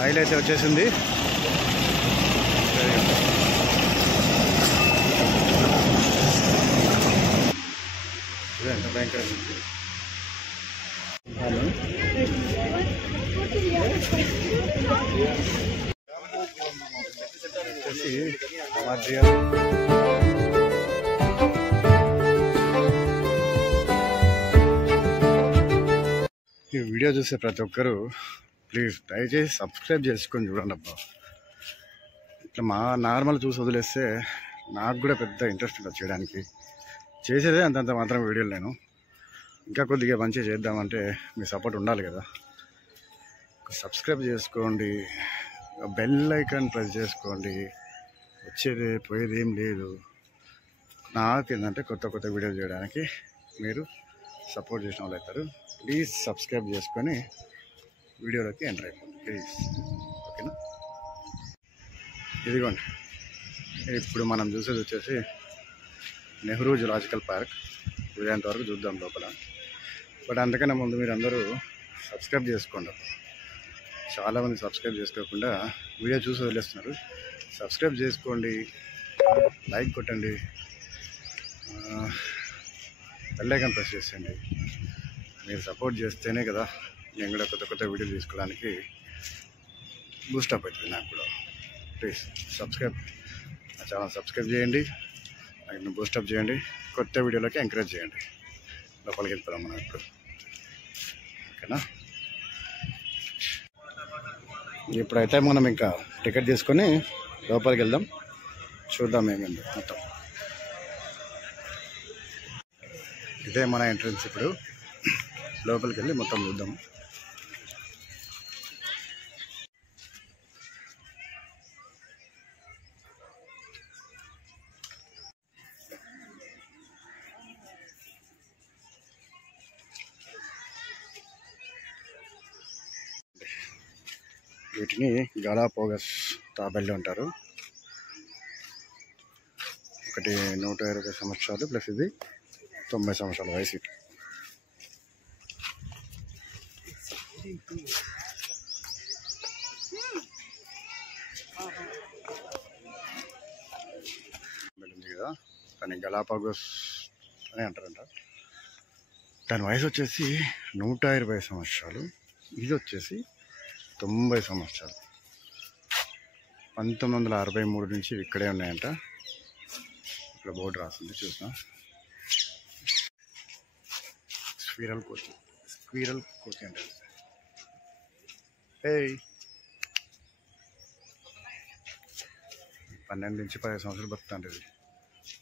Oil అయితే వచ్చేసింది. ఎంత భయంకర ఈ వీడియో చూసే ప్రతి ఒక్కరు ప్లీజ్ దయచేసి సబ్స్క్రైబ్ చేసుకొని చూడండి అబ్బా. ఇట్లా నార్మల్ చూసి వదిలేస్తే నాకు కూడా పెద్ద ఇంట్రెస్ట్ ఉంటుంది చేయడానికి. చేసేదే అంతంత మాత్రం వీడియోలు. నేను ఇంకా కొద్దిగా మంచిగా చేద్దామంటే మీ సపోర్ట్ ఉండాలి కదా. సబ్స్క్రైబ్ చేసుకోండి, బెల్ ఐకాన్ ప్రెస్ చేసుకోండి. వచ్చేది పోయేది ఏం లేదు. నాకేంటంటే కొత్త కొత్త వీడియోలు చేయడానికి మీరు సపోర్ట్ చేసిన వాళ్ళు అవుతారు. ప్లీజ్ సబ్స్క్రైబ్ చేసుకొని వీడియోలోకి ఎంటర్ అయిపోండి ప్లీజ్. ఓకేనా? ఇదిగోండి, ఇప్పుడు మనం చూసేది వచ్చేసి నెహ్రూ జులాజికల్ పార్క్. వీలైనంత వరకు చూద్దాం లోపల. బట్ అందుకనే ముందు మీరు అందరూ సబ్స్క్రైబ్ చేసుకోండి. చాలామంది సబ్స్క్రైబ్ చేసుకోకుండా వీడియో చూసి వదిలేస్తున్నారు. సబ్స్క్రైబ్ చేసుకోండి, లైక్ కొట్టండి, బెల్ ఐకాన్ ప్రెస్ చేసేయండి. మీరు సపోర్ట్ చేస్తేనే కదా నేను కూడా కొత్త కొత్త వీడియోలు తీసుకోవడానికి బూస్టప్ అవుతుంది నాకు కూడా. ప్లీజ్ సబ్స్క్రైబ్, నా ఛానల్ సబ్స్క్రైబ్ చేయండి, నాకు బూస్టప్ చేయండి, కొత్త వీడియోలోకి ఎంకరేజ్ చేయండి. లోపలికి వెళ్తాం మనం ఇప్పుడు. ఓకేనా? ఇప్పుడైతే మనం ఇంకా టికెట్ తీసుకొని లోపలికి వెళ్దాం, చూద్దాం ఏమైంది మొత్తం. ఇదే మన ఎంట్రన్స్. ఇప్పుడు లోపలికి వెళ్ళి మొత్తం చూద్దాం. వీటిని గాలాపాగోస్ తాబేళ్ళు అంటారు. ఒకటి 120 సంవత్సరాలు ప్లస్ ఇది 90 సంవత్సరాల వయసు. ఉంది కదా, దాన్ని గాలాపాగోస్ అని అంటారంట. దాని వయసు వచ్చేసి 120 సంవత్సరాలు. ఇది వచ్చేసి 90 సంవత్సరాలు. 1963 నుంచి ఇక్కడే ఉన్నాయంట. ఇక్కడ బోర్డు రాస్తుంది చూసిన. స్క్వీరల్ కోతి అంటే 12 నుంచి 15 సంవత్సరాలు బతుకుతుంటుంది.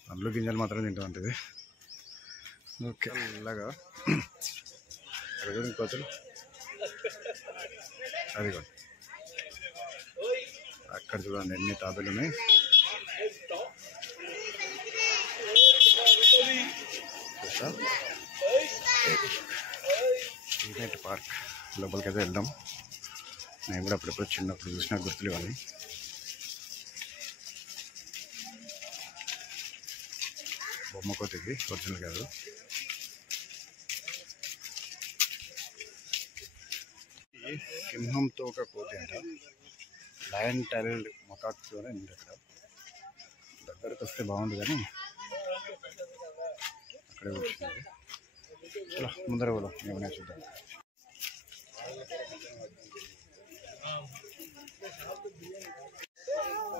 పండ్లు గింజలు మాత్రం తింటుంటుంది. ఓకే, ఇలాగా కోతులు అది కూడా అక్కడ చూడండి ఎన్ని తాబేలు ఉన్నాయి. ఈనెట్ పార్క్ లోపలికి అయితే వెళ్దాం. నేను కూడా అప్పుడప్పుడు చిన్నప్పుడు చూసిన గుర్తులు ఇవన్నీ. బొమ్మ కోతిది, ఒరిజినల్ కాదు. సింహంతో ఒక కోతి అంట. లయన్ టైల్డ్ మొకాక్తోనే ఉంది. అక్కడ దగ్గరకు వస్తే బాగుంది కానీ అక్కడే వచ్చింది. చలో ముందర కూడా ఏమైనా చూద్దాం.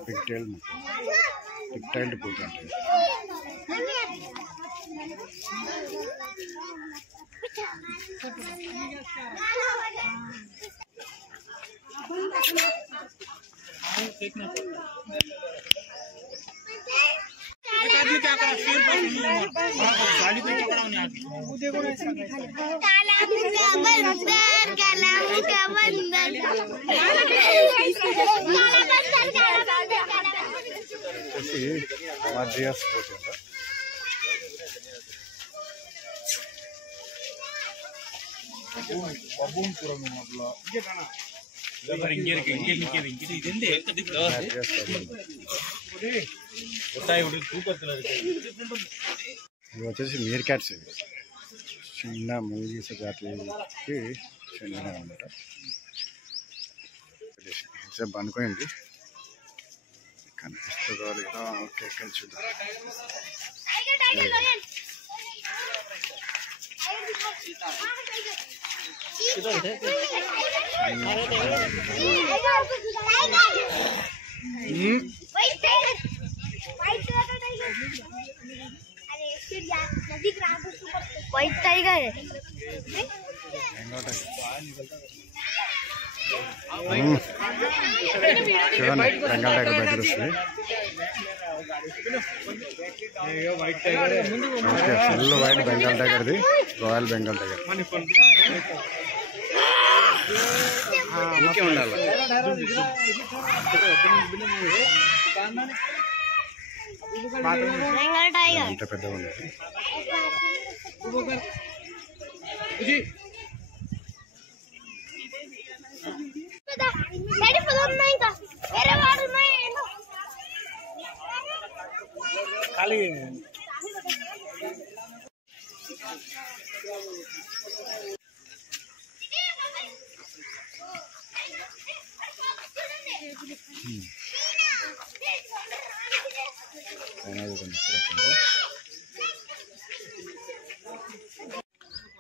పిగ్ టైల్డ్ కోతి అంటే क्या करा गाड़ी पे चकड़ा नहीं आती ఇవి వచ్చేసి మీర్ క్యాట్స్. ఇవి చిన్న ముంగీస జాతికి చెందినవి అనమాట. సేపు అనుకోండి కనిపిస్తుందో లేదో. ఓకే, ఇక్కడ చూద్దాం. వైట్ టైగర్ చూడండి, బెంగాల్ టైగర్ దగ్గర వస్తుంది. ఓకే, ఫుల్ వైట్ బెంగాల్ టైగర్ది, రాయల్ బెంగాల్ టైగర్. ఎంత పెద్దగా ఉంది.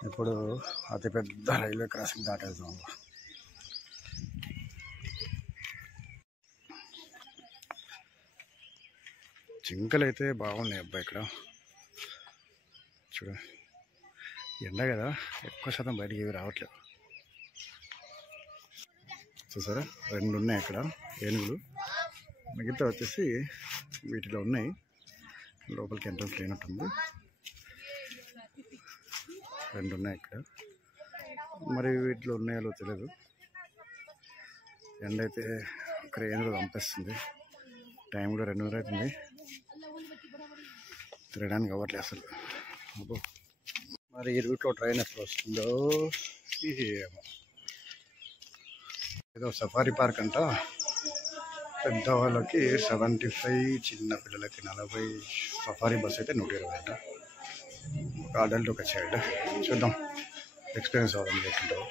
ఇప్పుడు అతిపెద్ద రైల్వే క్రాసింగ్ దాటేద్దాం. జింకలు అయితే బాగున్నాయి అబ్బాయి ఇక్కడ. చూడ, ఎండ కదా, ఎక్కువ శాతం బయటికి ఏవి రావట్లేదు. చూసారా, 2 ఉన్నాయి అక్కడ ఏనుగులు. మిగతా వచ్చేసి వీటిలో ఉన్నాయి, లోపలికి ఎంట్రన్స్ లేనట్టుంది. 2 ఉన్నాయి ఇక్కడ. మరి వీటిలో ఉన్నాయో తెలియదు. ఎండ అయితే ఒక ఏనుగు పంపిస్తుంది. టైం కూడా 2 అవుతుంది. తిరగడానికి అవ్వట్లేదు అసలు. మరి ఈ రూట్లో ట్రైన్ ఎప్పుడు వస్తుందో ఏమో. ఏదో సఫారీ పార్క్ అంట. పెద్దవాళ్ళకి 75, చిన్న పిల్లలకి 40. సఫారీ బస్ అయితే 120 అంట. ఒక అడల్ట్, ఒక చైల్డ్. చూద్దాం, ఎక్స్పీరియన్స్ అవ్వడం ఎట్లుంటుందో.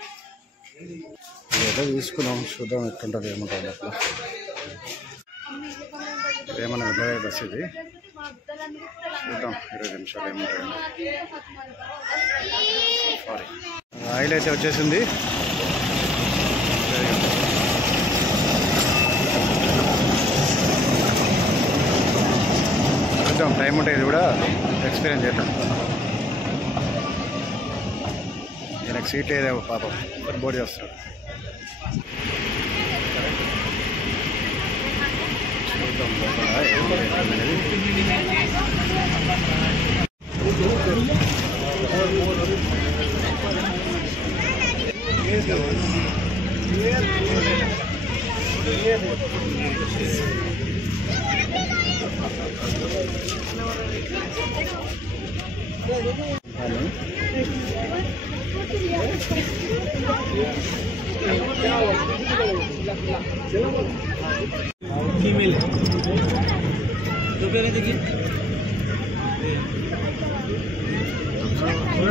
ఏదో తీసుకున్నాం, చూద్దాం ఎట్లుంటుంది ఏముంటుంది అట్లా. ఏమన్నా వెళ్ళే బస్ ఇది. చూద్దాం 20 నిమిషాలు ఏముంటుంది. రైలు అయితే వచ్చేసింది. చూద్దాం, టైం ఉంటే ఇది కూడా ఎక్స్పీరియన్స్ చేద్దాం. ఈయనకు సీట్ లేదేమో పాపం, బోర్డు చేస్తాడు. చూద్దాం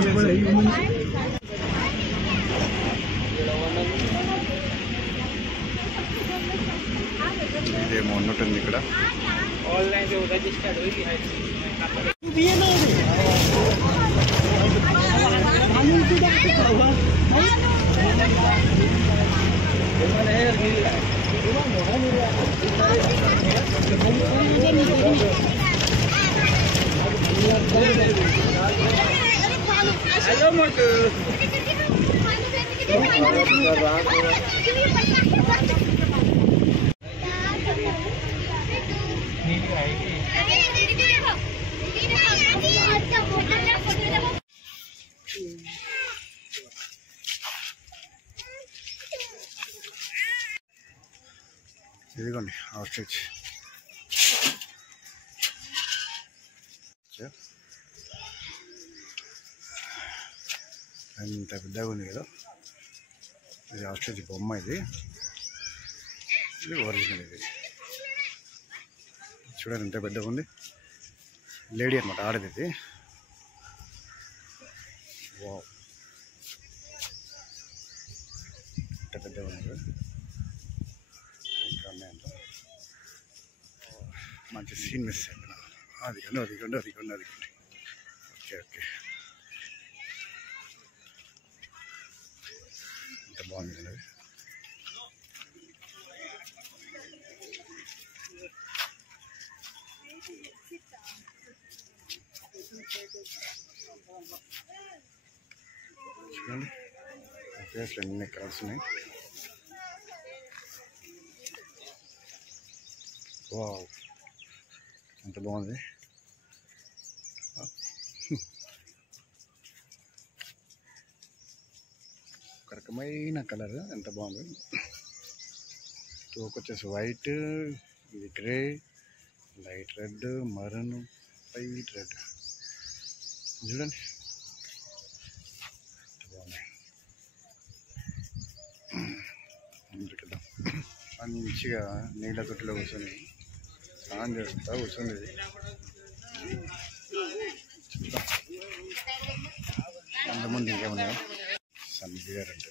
లోపల ఏముంది. ఇదేమో ఉన్నట్టుంది ఇక్కడ. ఇదిగోండి ఆస్ట్రిచ్. ఇంత పెద్దగా ఉంది కదా. ఇది ఆస్ట్రిచ్ బొమ్మ. ఇది ఒరిజినల్. ఇది చూడండి ఎంత పెద్దగా ఉంది. లేడీ అనమాట, ఆడది. ఇది వావ్, పెద్ద పెద్ద ఉన్నారు. ఇంకా ఉన్నాయంట. మంచి సీన్ మిస్ అయిపోయినా. అది ఓకే ఓకే, ఎంత బాగుంది అది. చూడండి ఫేస్లు ఎన్ని కలర్స్ ఉన్నాయి. వావ్, ఎంత బాగుంది. ఒక రకమైన కలర్, ఎంత బాగుంది. తోక వచ్చేసి వైట్, ఇది grey, light red, maroon, light red. చూడండి ఎంత బాగుంది. ముందుకెళ్దాం. మంచిగా నీళ్ళ తొట్టిలో కూర్చొని స్నానం చేస్తా కూర్చొని ఇది అంతకుముందు ఇంకేమన్నా సన్బియర్ అంటే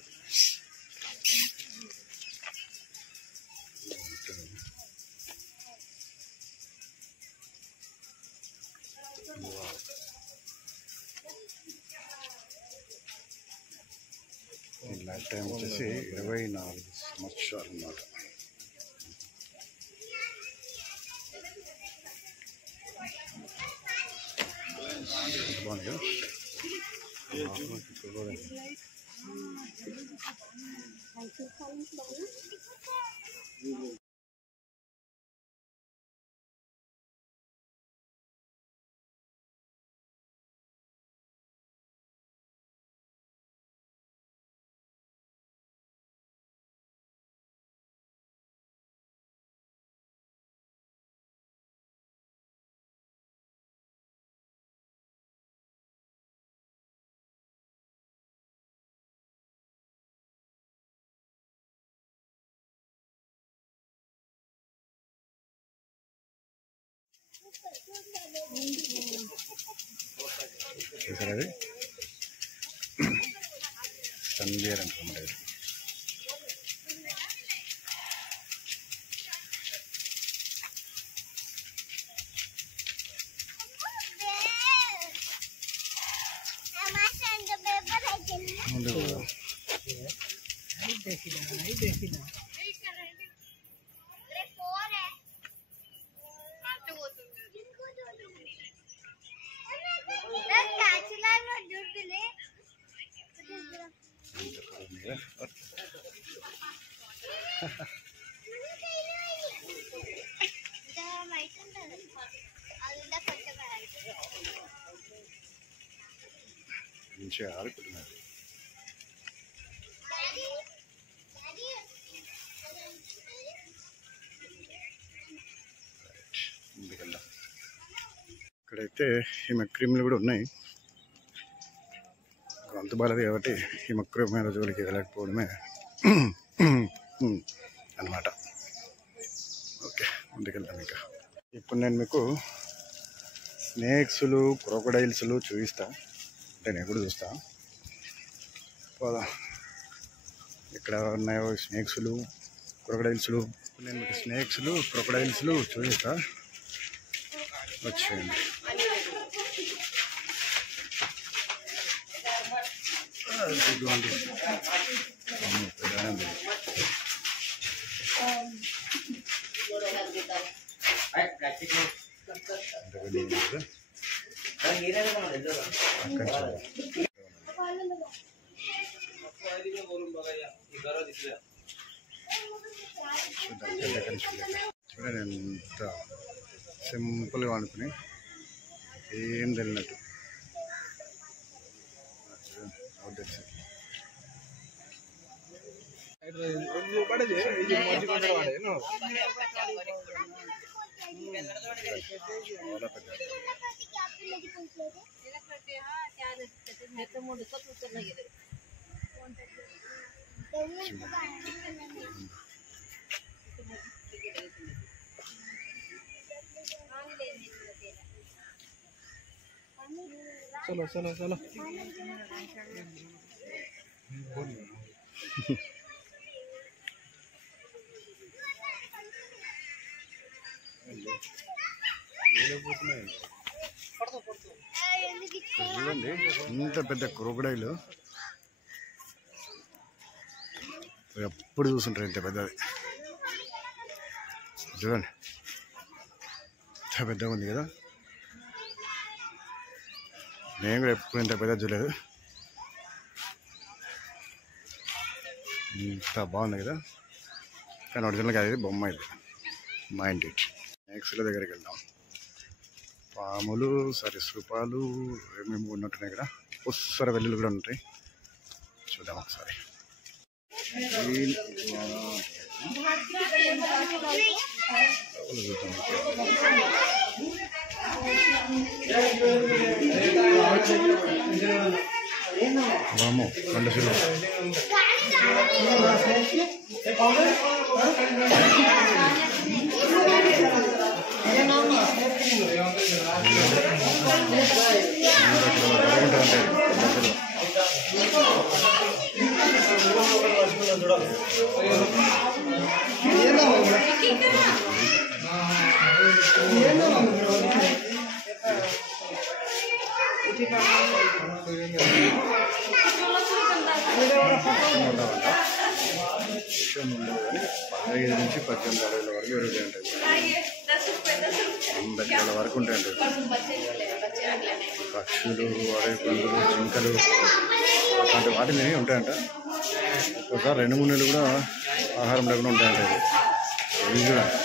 లైఫ్ టైం వచ్చేసి 24 సంవత్సరాలు అన్నమాట. బాగుంది కదా. చూసారా అది సన్బియర్ అంటారు. ముందు మంచిగా ఆడుకుంటున్నారు. ముందుకెళ్దాం. ఇక్కడైతే ఈమె క్రీమ్లు కూడా ఉన్నాయి. అంత బాగాలేదు కాబట్టి ఈమె క్రీమ్ మీద జోలికి వెళ్ళకపోవడమే అన్నమాట. ఓకే, ముందుకెళ్తాం. ఇంకా ఇప్పుడు నేను మీకు స్నేక్స్లు, క్రొకడైల్స్లు చూపిస్తా. అంటే నేను కూడా చూస్తా. పోదా ఎక్కడ ఉన్నాయో స్నేక్స్లు, క్రొకడైల్స్లు. నేను మీకు స్నేక్స్లు, క్రొకడైల్స్లు చూపిస్తా. వచ్చేయండి. ఇదిగోండి. చూడండి ఎంత సింపుల్గా అనుకుని ఏం తెలియనట్టు. चलो चलो चलो చూడండి ఇంత పెద్ద క్రొకడైల్ ఎప్పుడు చూస్తుంటారు ఇంత పెద్దది. చూడండి ఇంత పెద్దగా ఉంది కదా. నేను కూడా ఎప్పుడు ఇంత పెద్ద చూడలేదు. ఇంత బాగుంది కదా. కానీ ఒరిజినల్గా అది బొమ్మ. ఇది మా ఇంటి నెక్స్ట్ల దగ్గరికి వెళ్దాం. పాములు, సరీసృపాలు ఏమేమి ఉన్నట్టున్నాయి కదా. ఉస్సర వెల్లులు కూడా ఉంటాయి. చూద్దాం ఒకసారి. వాము కొండశిల విషయం ఉండదు కానీ 15 నుంచి 18 అడుగుల వరకు ఎరుగుతాయి ఉంటుంది. 100 కిలోల వరకు ఉంటాయండి. పక్షులు, అడవి పందులు, జింకలు అట్లాంటి వాటిని ఉంటాయంట. ఒక్కోసారి 2-3 నెలలు కూడా ఆహారం లేకుండా ఉంటాయంట. ఇవి కూడా అంతే.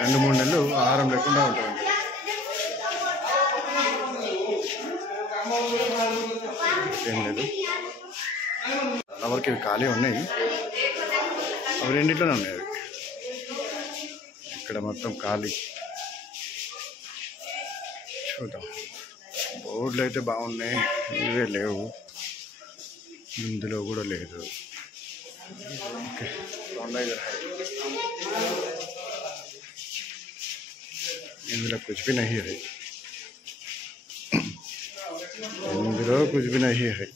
2-3 నెలలు ఆహారం లేకుండా ఉంటాయండి. ఏం లేదు. అలా వరకు ఇవి ఖాళీ ఉన్నాయి. అవి రెండిట్లోనే ఉన్నాయి. అవి ఇక్కడ మొత్తం ఖాళీ. చూద్దాం. బోర్డులు అయితే బాగున్నాయి. ఇవే లేవు. ఇందులో కూడా లేదు. ఓకే इंदुलो कुछ भी नहीं है. इंदुलो कुछ भी नहीं है.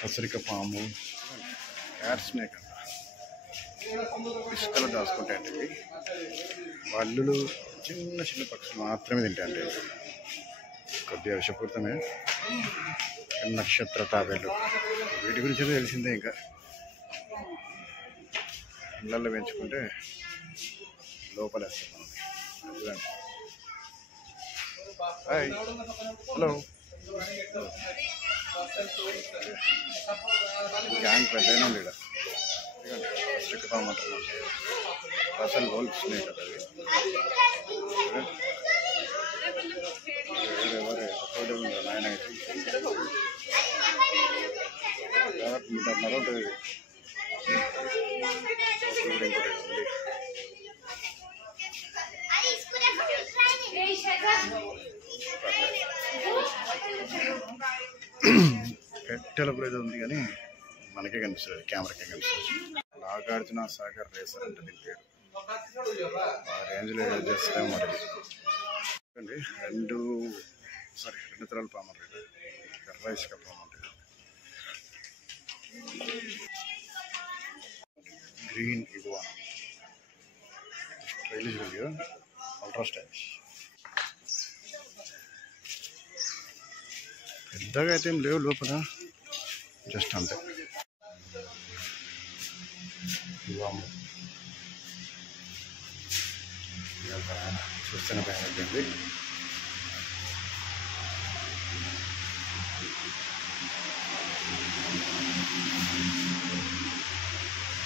కసరిక పాము, యాడ్ స్నేక్ అంట. ఇసుకలు దాచుకుంటాయండి ఇవి. బల్లులు చిన్న చిన్న పక్షులు మాత్రమే తింటాయండి. కొద్దిగా విషపూరితమే. నక్షత్ర తాబేలు వీటి గురించి తెలిసిందే. ఇంకా ఇళ్ళల్లో పెంచుకుంటే లోపలేస్తాం. Hi, hello. గ్యాంగ్ పెద్దగా ఉంది ఇక్కడ. చిక్కుతామంటున్నాం. అసలు గోల్డ్ స్నేక్ కదా అది. ఎవరే ఒకటి ఉంది నాయన. దాదాపు 1.5 మీటర్ ఉంటుంది. ఇంకోటి ఉంది. కట్టెల కూడా ఏదో ఉంది కానీ మనకే కనిపిస్తుంది, కెమెరాకే కనిపిస్తుంది. నాగార్జున సాగర్ రేసర్ అంటే దీని పేరు. ఆ రేంజ్లో ఏదో చేస్తామో మరి. రెండు తరాల పాము కర్ర ఇసుక పాము అంటే గ్రీన్ ఇగువానా. స్టైలిష్ ఉంది కదా, అల్ట్రా స్టైలిష్. పెద్దగా అయితే ఏం లేవు లోపల, జస్ట్ అంతే. చూస్తేనే భయం అయిపోయింది.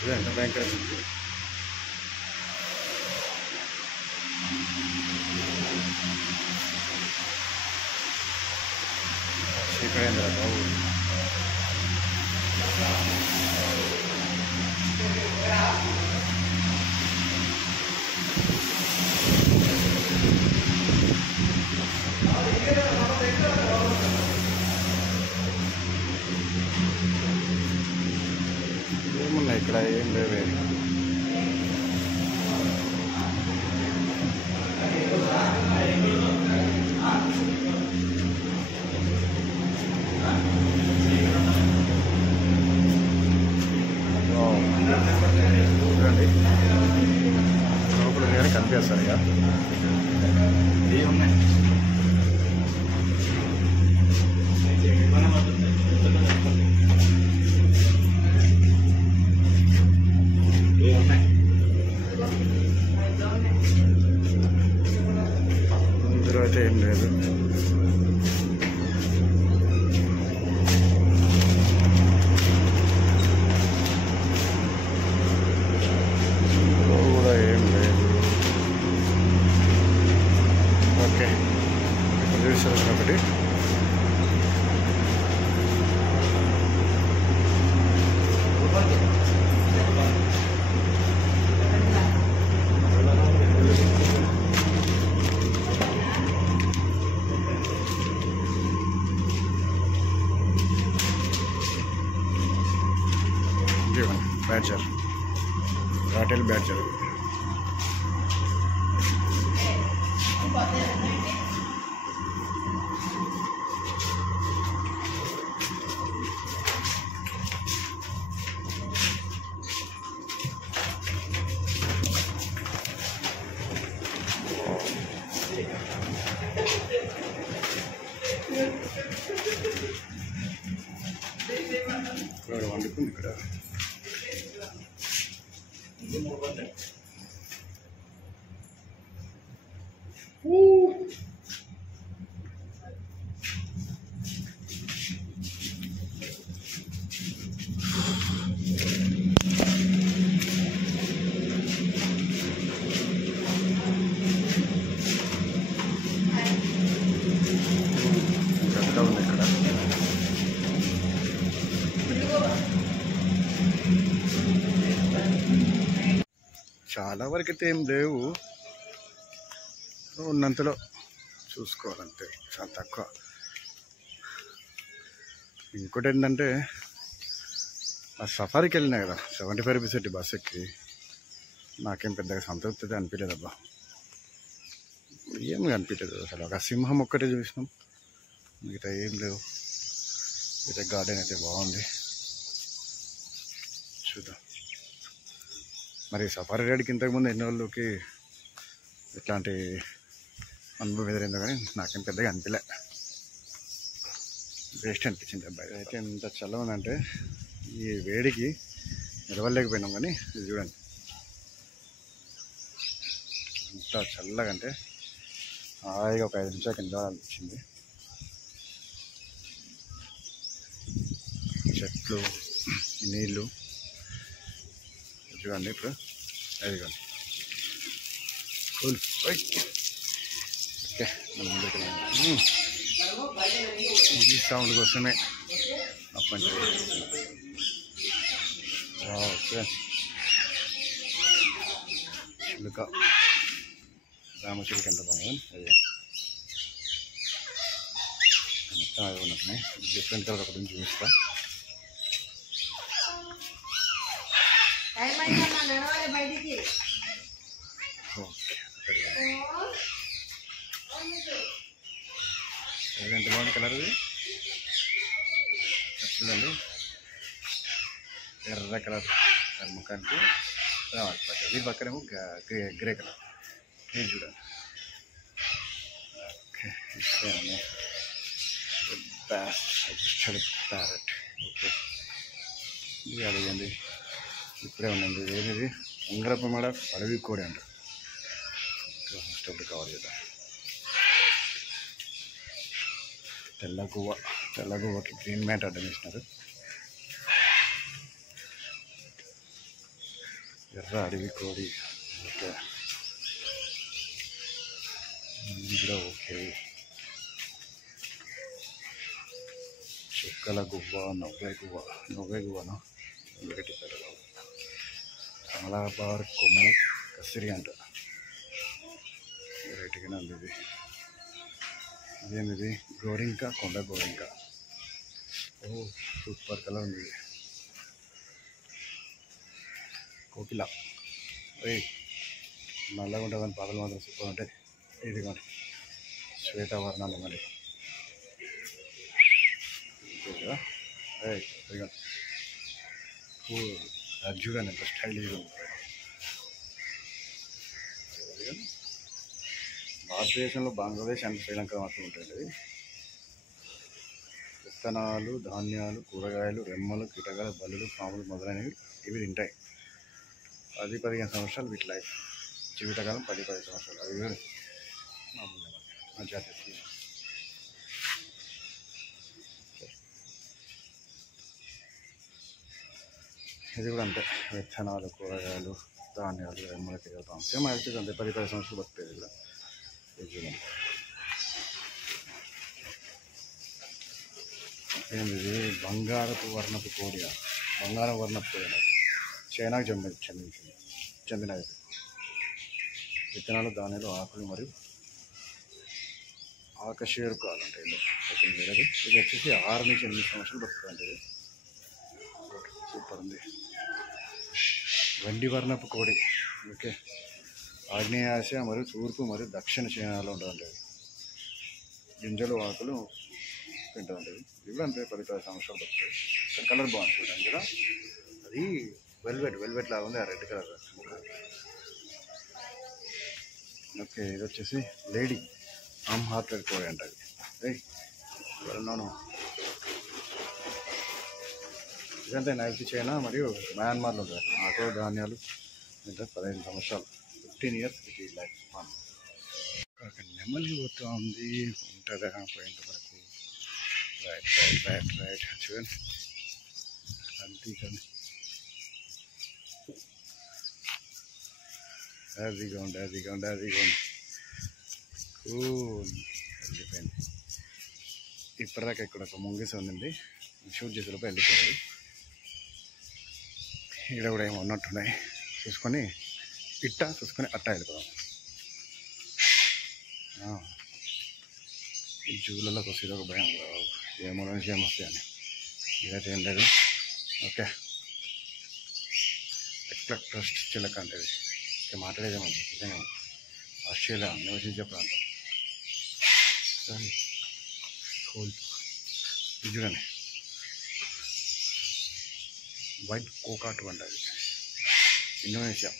ఇదే ఎంత భయంకరంగా ఉంది. శ్రీకరేంద్ర బాబు ఉన్నాయి, ఇక్కడ ఏం లేవే. చూడండి లోపల కానీ కనిపిస్తారు ఇక ఉన్నాయి. ఇందులో అయితే ఏం లేదు. కూడా ఏం లేదు. ఓకే ఇప్పుడు చూసారు ఒకటి బ్యాడ్జర్, రాటెల్ బ్యాడ్జర్. ఇక్కడ వండుకుంది ఇక్కడ. చెత్త ఉంది ఇక్కడ. చాలా వరకు అయితే ఏం లేవు, ఉన్నంతలో చూసుకోవాలంతే, చాలా తక్కువ. ఇంకోటి ఏంటంటే ఆ సఫారీకి వెళ్ళినా కదా 75 రూపీస్ పెట్టి బస్ ఎక్కి, నాకేం పెద్దగా సంతృప్తి అయితే అనిపించలేదబ్బా. ఏం అనిపించలేదు అసలు. ఒక సింహం ఒక్కటే చూసినాం, మిగతా ఏం లేవు. మిగతా గార్డెన్ అయితే బాగుంది, చూద్దాం. మరి సఫారీ రైడ్కి ఇంతకుముందు ఎన్ని రోజులకి ఇట్లాంటి అనుభవం ఎదురైందో కానీ నాకేం పెద్దగా అనిపించలే, వేస్ట్ అనిపించింది అబ్బాయి. అయితే ఎంత చల్లగా ఉందంటే ఈ వేడికి నిలవలేకపోయినాం. కానీ ఇది చూడండి ఎంత చల్లగా అంటే, హాయిగా ఒక 5 నిమిషాలు కింద అనిపించింది. చెట్లు, నీళ్ళు చూడండి. ఇప్పుడు అది కానీ కూల్. ఓకే మనం ముందుకు ఈ సౌండ్ కోసమే అప్పటి ఓకే. చిలుక, రామచిలుక ఎంత బాగుంది. అది మొత్తం అవి ఉన్నట్టున్నాయి. డిఫరెంట్ కలర్ ఒకటి చూపిస్తా. ఎంత బాగుంది కలర్. ఇది చూడండి, ఎర్ర కలర్ ముఖానికి రావాలి. దీని పక్కనేమో గ్రే కలర్. ఇది చూడండి. Okay parrot. ఓకే ఇది అడిగింది ఇప్పుడే ఉందండి. ఏది ఉంగరపు మాడ అడవి కోడి అంటారు. ఫస్ట్ అప్పుడు కవర్ చేద్దాం. తెల్ల గువ్వకి గ్రీన్ మ్యాట్ అడ్డం వేసినారు. ఎర్ర అడవి కోడి. ఓకే ఇది కూడా ఓకే. చుక్కల గువ్వ, నవ్వే గువ్వను పెట్టారు. మలబార్ కొమ్ము కసిరి అంట. వెరైటీగానే ఉంది ఇది. ఇదేమిది? గోరింక, కొండ గోరింక. ఓ సూపర్ కలర్ ఉంది. కోకిల నల్లగా ఉంటుందని పాటలు మాత్రం సూపర్ ఉంటాయి. ఇది కానీ శ్వేతవర్ణాలు మరి చూడండి ఎంత స్టైల్గా ఉంటాయి. భారతదేశంలో బంగ్లాదేశ్ అండ్ శ్రీలంక మాత్రం ఉంటుంది. విత్తనాలు, ధాన్యాలు, కూరగాయలు, రెమ్మలు, కీటకాలు, బల్లులు, పాములు మొదలైనవి ఇవి తింటాయి. 10-15 సంవత్సరాలు వీటి లైఫ్ జీవితకాలం 10-15 సంవత్సరాలు. అది కూడా మామూలుగా మా జాతీయ. ఇది కూడా అంతే, విత్తనాలు, కూరగాయలు, ధాన్యాలు, రెమ్మలు, కీటకాలు సేమ్ యాక్చువల్గా అంతే 10-15 సంవత్సరాలు బతుకుతాయి. ఇలా ఇది ఏంటిది బంగారపు వర్ణపు కోడియ, బంగారం వర్ణపు కోడియ చైనాకు చెందినది. విత్తనాలు, ధాన్యాలు, ఆకులు మరియు ఆకషేరుకాలు ఉంటాయి. ఇది వచ్చేసి 6-8 సంవత్సరాలు బతుకుతుంది. సూపర్ ఉంది. వెండి వర్ణపు కోడి. ఓకే, ఆగ్నేయ ఆసియా మరియు తూర్పు మరియు దక్షిణ చైనాలో ఉంటుంది. గింజలు, ఆకులు తింటూ ఉంటుంది. ఇవి అంతే 10-15 సంవత్సరాలు బతుకుతాయి. కలర్ బాగుంది చూడండి కదా, అది వెల్వెట్ లాగా ఉంది, ఆ రెడ్ కలర్. ఓకే, ఇది వచ్చేసి లేడీ హార్టెడ్ కోడి అంటది. వెళ్తున్నాను. ఇదంతే నైరుతి చైనా మరియు మయన్మార్లో ఉంటుంది. ఆకులు, ధాన్యాలు తింటారు. 15 సంవత్సరాలు 15 years ఇది లైఫ్. అక్కడ నెమలి పోతూ ఉంది, ఉంటుందా పోయేంత వరకు. రైట్ చూడండి అంతే. అది వెళ్ళిపోయింది. ఇప్పటిదాకా ఇక్కడ ఒక ముంగిస ఉందండి, షూట్ చేసేలోపు వెళ్ళిపోయింది. ఇక్కడ కూడా ఏమో ఉన్నట్టున్నాయి, చూసుకొని అట్టా వెళ్ళిపోదాం. ఈ జూలలోకి వస్తే ఒక భయం, ఏమో నుంచి ఏమొస్తాయని. ఇదైతే ఏం లేదు. ఓకే, ఎట్లా ట్రస్ట్ చిలక అంటే ఇక మాట్లాడేదేమో నిజంగా ఆస్ట్రేలియా నివసించే ప్రాంతం. ఇది చూడండి, వైట్ కోకాటు అంటది. ఇండోనేషియా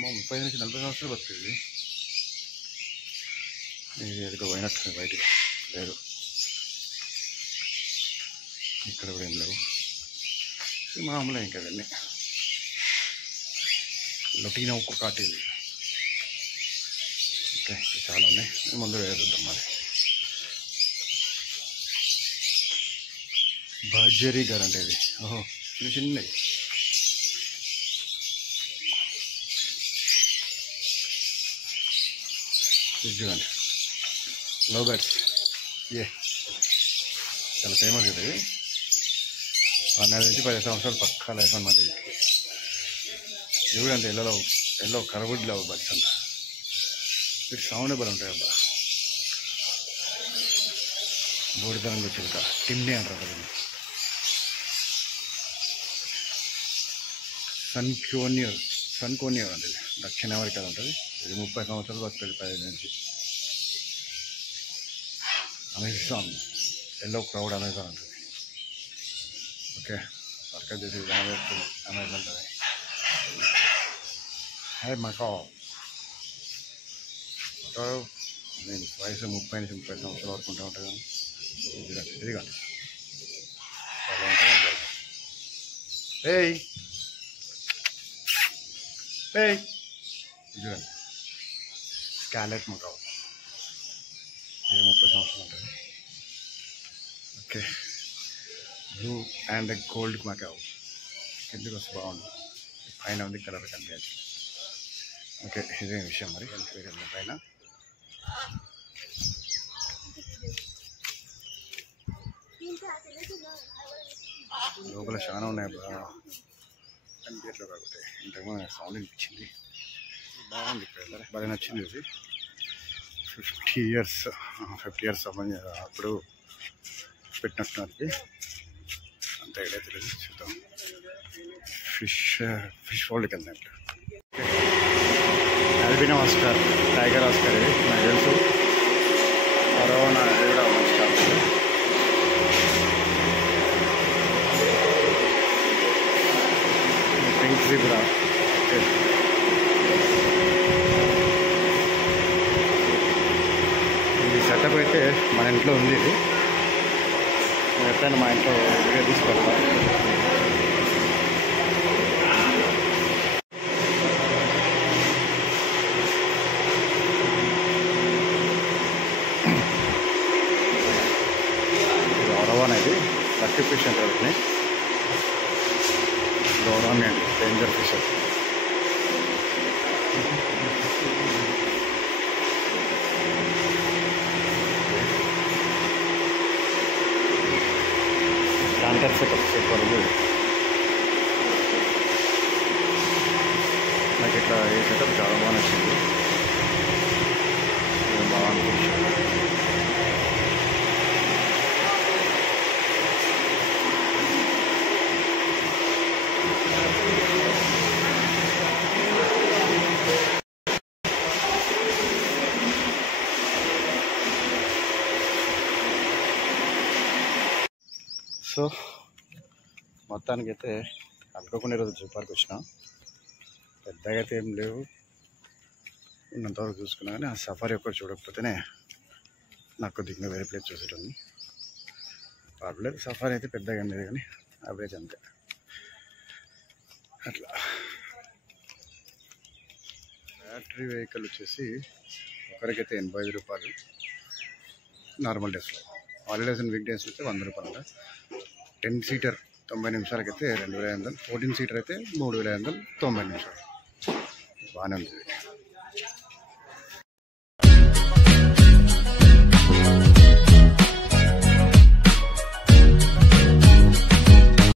30-40 సంవత్సరాలు బతుకుతుంది. ఇది ఎదుగు పోయినట్టు బయటికి లేదు. ఇక్కడ కూడా ఏం లేవు, మామూలే. ఇంకా అవన్నీ లొటీనో కోకాటి. ఓకే, చాలా ఉన్నాయి, ముందు వేద్దాం మరి. బాజరీ గారు అంటే ఇది. ఓహో, చిన్నవి. చూడండి, లవ్ బర్డ్స్. చాలా ఫేమస్ ఇది. 12-15 సంవత్సరాలు పక్కా లైఫ్ అన్నమాట. ఇది కూడా అంతే, ఎల్లో కరవుడ్ లవ్ బర్డ్స్ అంట. వీటి సౌండ్ బలం ఉంటాయి అబ్బా. బూడిదరంగు చిలుక, టిమ్నీ అంటారు కదా. సన్కోనియర్ అంటే దక్షిణ అమెరికాలో ఉంటుంది. ఇది 30 సంవత్సరాలు బతుకుతుంది, 15 నుంచి. అమెజాన్ ఎల్లో క్రౌడ్ అమెజాన్ ఉంటుంది. ఓకే, సర్కస్ చేసి అమెజాన్ ఉంటుంది. మకావ్ నేను వయసు 30-30 సంవత్సరాల వరకు ఉంటుంది. ఇది కానీ చూడండి, స్కాలెట్ మకావ్. ఇది 30 సంవత్సరాలు ఉంటుంది. Okay, blue and gold macaw. కిందకి వస్తే బాగుంది, పైన ఉంది కలర్ కనిపించచ్చు. ఓకే, ఇదే విషయం మరి. పైన లోపల చాలా ఉన్నాయి బాగా కనిపించట్లేదు కాబట్టి. ఇంతకు సౌండ్ వినిపించింది, బాగుంది. ఇక్కడ బాగా నచ్చింది. ఇది 50 years సంబంధించి అప్పుడు పెట్టినట్టు అంతే. ఐడియా తెలియదు, చూద్దాం. ఫిష్ ఫోల్డ్కి వెళ్దాం ఇప్పుడు. అల్బినో ఆస్కార్, టైగర్ ఆస్కార్ ఇది నాకు తెలుసు. కరోనా ఇది కూడా ఆస్కార్. Pink zebra. ఓకే, ఈ సెటప్ అయితే మన ఇంట్లో ఉంది. ఇది నేను ఎప్పుడైనా మా ఇంట్లో వీడియో తీసుకెళ్తాను. అనేది లక్కీ ఫిష్ అంటారు వీటిని. గౌరవం అండి, danger fish. Planter setup super ఉంది. నాకు ఇట్లా ఈ సెటప్ చాలా బాగా నచ్చింది. బాగా అనిపించింది. సో మొత్తానికైతే అనుకోకుండా ఈరోజు జూ పార్క్ వచ్చిన. పెద్దగా అయితే ఏం లేవు, ఉన్నంతవరకు చూసుకున్నా. కానీ ఆ సఫారీ ఒక్కటి చూడకపోతేనే నాకు కొద్దిగా వేరే ప్లేస్ చూసేటోని. పర్లేదు, సఫారీ అయితే పెద్దగా ఏం లేదు కానీ యావరేజ్ అంతే. అట్లా బ్యాటరీ వెహికల్ వచ్చేసి ఒకరికైతే 85 రూపాయలు నార్మల్ డేస్లో. హాలిడేస్ అండ్ వీక్ డేస్లో అయితే 100 రూపాయలు. 10 సీటర్ 90 నిమిషాలకైతే 2500. 14 సీటర్ అయితే 3590. బాగానే ఉంది.